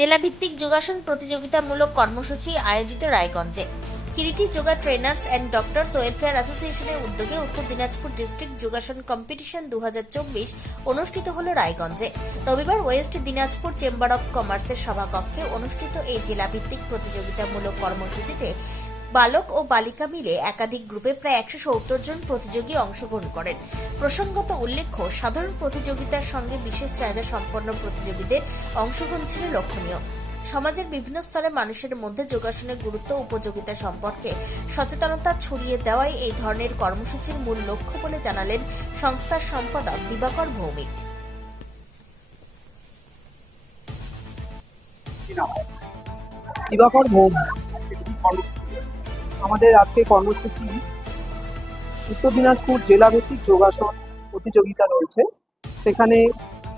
জেলাভিত্তিক যোগাসন প্রতিযোগিতামূলক কর্মসূচি আয়োজিত রায়গঞ্জে। Kiriti yoga trainers and doctors welfare অ্যাসোসিয়েশনের উদ্যোগে উত্তর দিনাজপুর ডিস্ট্রিক্ট যোগাসন কম্পিটিশন 2024 অনুষ্ঠিত হল রায়গঞ্জে। রবিবার ওয়েস্ট দিনাজপুর চেম্বার অব কমার্সের সভাকক্ষে অনুষ্ঠিত এই জেলাভিত্তিক প্রতিযোগিতামূলক কর্মসূচিতে বালক ও বালিকা মিলে একাধিক গ্রুপে প্রায় 170 জন প্রতিযোগী অংশগ্রহণ করেন। প্রসঙ্গত উল্লেখ্য, সাধারণ প্রতিযোগিতার সঙ্গে বিশেষ চাহিদা সম্পন্ন প্রতিযোগীদের অংশগ্রহণ ছিল লক্ষণীয়। সমাজের বিভিন্ন স্তরে মানুষের মধ্যে যোগাসনের গুরুত্ব ও উপযোগিতা সম্পর্কে সচেতনতা ছড়িয়ে দেওয়াই এই ধরনের কর্মসূচির মূল লক্ষ্য বলে জানালেন সংস্থার সম্পাদক দিবাকর ভৌমিক। দিবাকর ভৌমিক। আমাদের আজকে কর্মসূচি উত্তর দিনাজপুর জেলাভিত্তিক যোগাসন প্রতিযোগিতা রয়েছে। সেখানে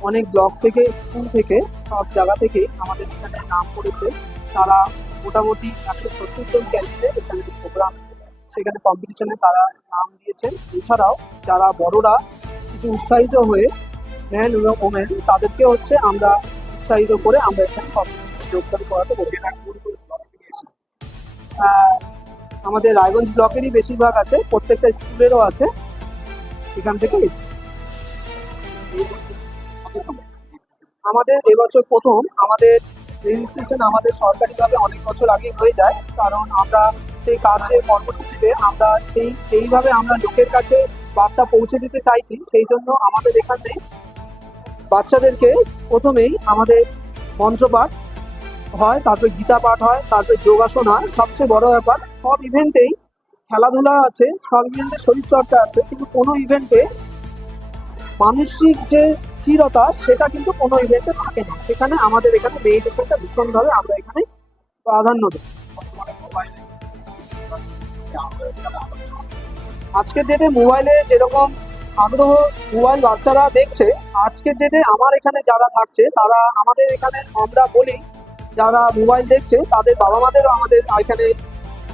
অনেক ব্লক থেকে, স্কুল থেকে, সব জায়গা থেকে আমাদের এখানে নাম করেছে। তারা মোটামুটি 170 জন ক্যান্ডিডেট এখানে প্রোগ্রাম, সেখানে কম্পিটিশনে তারা নাম দিয়েছেন। এছাড়াও যারা বড়রা কিছু উৎসাহিত হয়ে, ম্যান এবং ওমেন, তাদেরকে আমরা উৎসাহিত করে আমরা এখানে কম্পিটিশনে যোগদান করাতে বলেছি। আমাদের রায়গঞ্জ ব্লকেরই বেশিরভাগ আছে, প্রত্যেকটা স্কুলেরও আছে, এখান থেকে এসেছে। আমাদের এবছর প্রথম, আমাদের রেজিস্ট্রেশন আমাদের সরকারিভাবে অনেক বছর আগে হয়ে যায়, কারণ আমরা সেই কাজের কর্মসূচিতে আমরা সেইভাবে আমরা লোকের কাছে বার্তা পৌঁছে দিতে চাইছি। সেই জন্য আমাদের এখানে বাচ্চাদেরকে প্রথমেই আমাদের মন্ত্রপাঠ হয়, তারপরে গীতা পাঠ হয়, তারপরে যোগাসন হয়। সবচেয়ে বড় ব্যাপার, সব ইভেন্টেই খেলাধুলা আছে, সব ইভেন্টে শরীরচর্চা আছে, কিন্তু কোনো ইভেন্টে মানসিক যে স্থিরতা সেটা কিন্তু কোনো ইভেন্টে থাকে না। সেখানে আমাদের এখানে মেডিটেশনটা ভীষণভাবে আমরা এখানে প্রাধান্য দিই। আজকের ডেটে মোবাইলে যেরকম আগ্রহ মোবাইল বাচ্চারা দেখছে, আজকের ডেটে আমার এখানে যারা থাকছে তারা আমাদের এখানে, আমরা বলি যারা মোবাইল দেখছে তাদের বাবা মাদেরও আমাদের এখানে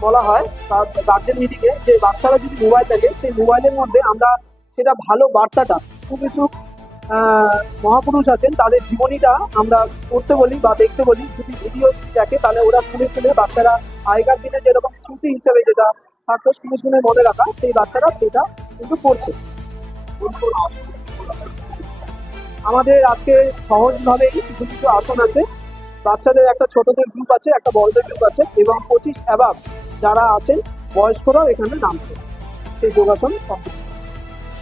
বলা হয় তার গার্জেন মিটিংয়ে, যে বাচ্চারা যদি মোবাইল দেখে, সেই মোবাইলের মধ্যে আমরা সেটা ভালো বার্তাটা, কিছু কিছু মহাপুরুষ আছেন তাদের জীবনীটা আমরা পড়তে বলি বা দেখতে বলি। যদি ভিডিও দেখে তাহলে ওরা শুনে শুনে, বাচ্চারা আগেকার দিনে যেরকম স্মৃতি হিসেবে যেটা থাকতো শুনে শুনে মনে রাখা, সেই বাচ্চারা সেটা কিন্তু করছে। আমাদের আজকে সহজভাবেই কিছু কিছু আসন আছে। বাচ্চাদের একটা ছোটদের গ্রুপ আছে, একটা বড়দের গ্রুপ আছে, এবং 25 অ্যাবাভ যারা আছেন বয়স্করাও এখানে নামছে সেই যোগাসন কম্পিটিশন।